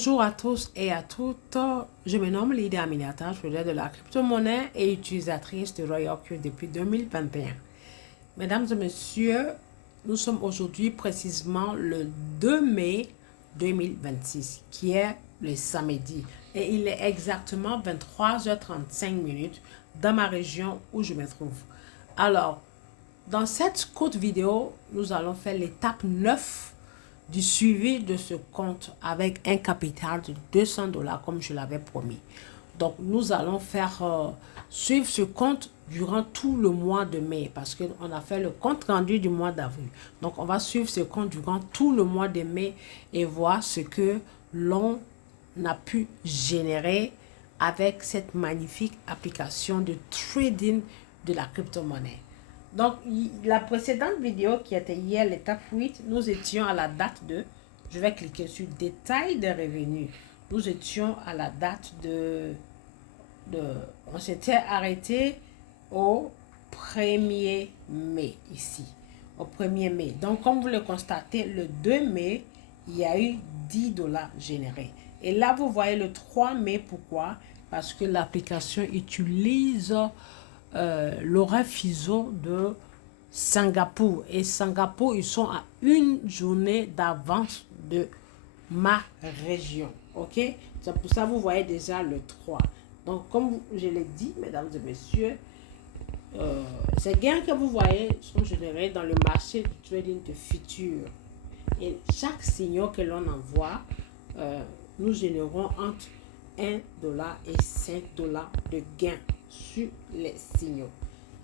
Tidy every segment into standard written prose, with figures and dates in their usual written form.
Bonjour à tous et à toutes, je me nomme Lydia Aminata, je suis de la crypto-monnaie et utilisatrice de RoyalQ depuis 2021. Mesdames et messieurs, nous sommes aujourd'hui précisément le 2 mai 2026, qui est le samedi. Et il est exactement 23h35 dans ma région où je me trouve. Alors, dans cette courte vidéo, nous allons faire l'étape 9 du suivi de ce compte avec un capital de 200 dollars comme je l'avais promis. Donc, nous allons faire suivre ce compte durant tout le mois de mai parce qu'on a fait le compte rendu du mois d'avril. Donc, on va suivre ce compte durant tout le mois de mai et voir ce que l'on a pu générer avec cette magnifique application de trading de la crypto-monnaie. Donc, la précédente vidéo qui était hier, l'étape 8, nous étions à la date de, je vais cliquer sur détail des revenus. Nous étions à la date on s'était arrêté au 1er mai ici, au 1er mai. Donc, comme vous le constatez, le 2 mai, il y a eu 10 dollars générés. Et là, vous voyez le 3 mai, pourquoi? Parce que l'application utilise Laura Fizo de Singapour. Et Singapour, ils sont à une journée d'avance de ma région. Ok? C'est pour ça que vous voyez déjà le 3. Donc, comme je l'ai dit, mesdames et messieurs, ces gains que vous voyez sont générés dans le marché du trading de futurs. Et chaque signal que l'on envoie, nous générons entre 1 dollar et 5 dollars de gains sur les signaux,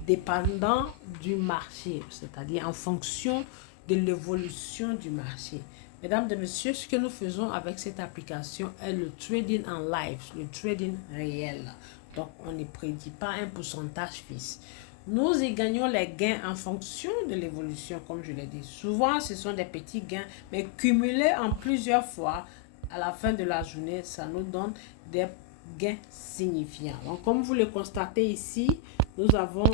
dépendant du marché, c'est-à-dire en fonction de l'évolution du marché. Mesdames et messieurs, ce que nous faisons avec cette application est le trading en live, le trading réel. Donc, on ne prédit pas un pourcentage fixe. Nous y gagnons les gains en fonction de l'évolution, comme je l'ai dit. Souvent, ce sont des petits gains, mais cumulés en plusieurs fois, à la fin de la journée, ça nous donne des gains signifiants. Donc, comme vous le constatez ici, nous avons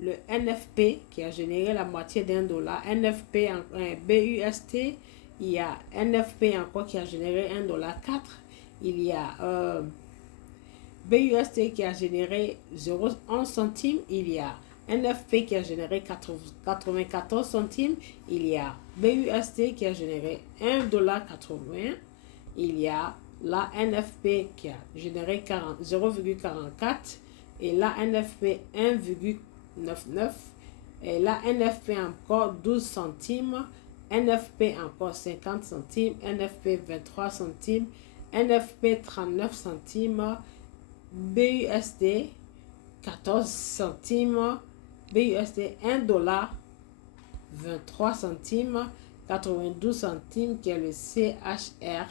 le NFP qui a généré la moitié d'un dollar. NFP en BUST, il y a NFP encore qui a généré 1,4 $. Il y a BUST qui a généré 0,11 centimes. Il y a NFP qui a généré 94 centimes. Il y a BUST qui a généré 1,80 $. Il y a la NFP qui a généré 0,44 et la NFP 1,99 et la NFP encore 12 centimes, NFP encore 50 centimes, NFP 23 centimes, NFP 39 centimes, BUSD 14 centimes, BUSD 1 dollar 23 centimes, 92 centimes qui est le CHR.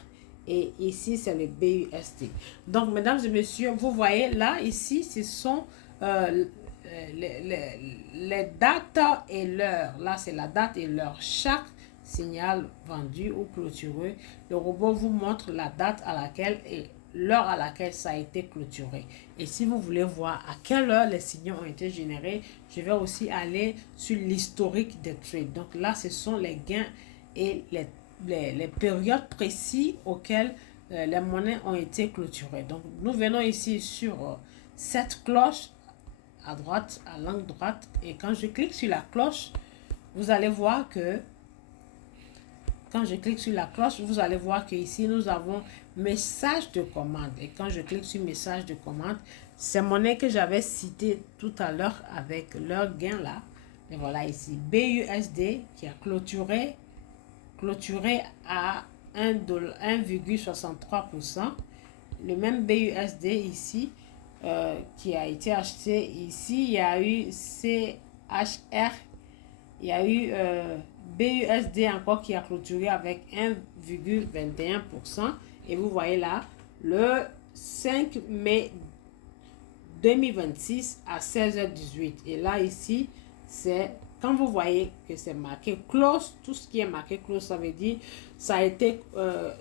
Et ici, c'est le BUSD. Donc, mesdames et messieurs, vous voyez là, ici, ce sont les dates et l'heure. Là, c'est la date et l'heure. Chaque signal vendu ou clôturé, le robot vous montre la date à laquelle et l'heure à laquelle ça a été clôturé. Et si vous voulez voir à quelle heure les signaux ont été générés, je vais aussi aller sur l'historique des trades. Donc là, ce sont les gains et les périodes précises auxquelles les monnaies ont été clôturées. Donc, nous venons ici sur cette cloche à droite, à l'angle droite. Et quand je clique sur la cloche, vous allez voir que quand je clique sur la cloche, vous allez voir qu'ici, nous avons message de commande. Et quand je clique sur message de commande, ces monnaies que j'avais citées tout à l'heure avec leur gain là. Et voilà ici, BUSD qui a clôturé à 1,63%. Le même BUSD ici qui a été acheté ici, il y a eu CHR, il y a eu BUSD encore qui a clôturé avec 1,21%. Et vous voyez là, le 5 mai 2026 à 16h18. Et là, ici, c'est quand vous voyez que c'est marqué close, tout ce qui est marqué close, ça veut dire ça a été,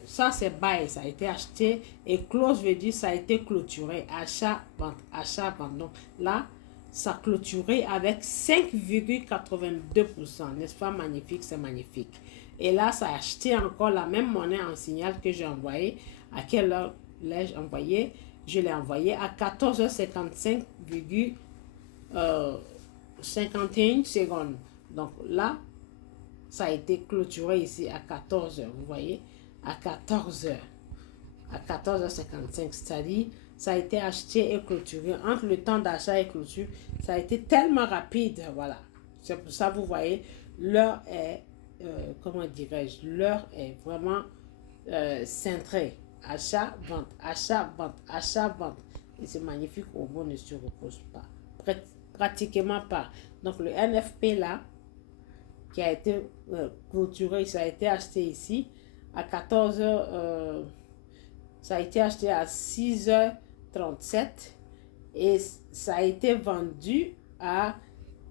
ça c'est buy, ça a été acheté, et close veut dire ça a été clôturé, achat, vente, achat, vente. Donc là, ça a clôturé avec 5,82%, n'est-ce pas magnifique, c'est magnifique. Et là, ça a acheté encore la même monnaie en signal que j'ai envoyé. À quelle heure l'ai-je envoyé? Je l'ai envoyé à 14h55,51 secondes. Donc là, ça a été clôturé ici à 14h. Vous voyez, à 14h. À 14h55, c'est-à-dire ça a été acheté et clôturé. Entre le temps d'achat et clôture, ça a été tellement rapide. Voilà. C'est pour ça, vous voyez, l'heure est, comment dirais-je, l'heure est vraiment cintrée. Achat, vente, achat, vente, achat, vente. Et c'est magnifique, au bon ne se repose pas. Pratiquement pas. Donc le NFP là, qui a été clôturé, ça a été acheté ici à 14h. Ça a été acheté à 6h37 et ça a été vendu à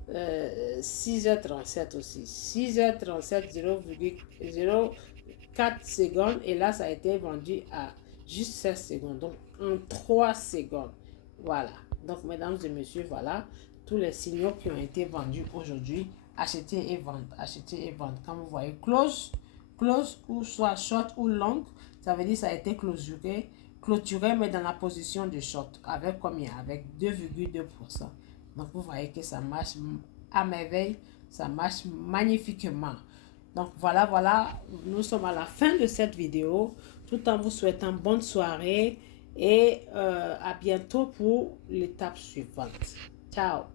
6h37 aussi. 6h37, 0,04 secondes. Et là, ça a été vendu à juste 16 secondes. Donc, en 3 secondes. Voilà. Donc, mesdames et messieurs, voilà tous les signaux qui ont été vendus aujourd'hui. Acheter et vendre. Acheter et vendre. Quand vous voyez close ou soit short ou long, ça veut dire que ça a été clôturé, mais dans la position de short. Avec combien? Avec 2,2%. Donc, vous voyez que ça marche à merveille. Ça marche magnifiquement. Donc, voilà. Nous sommes à la fin de cette vidéo. Tout en vous souhaitant bonne soirée. Et à bientôt pour l'étape suivante. Ciao.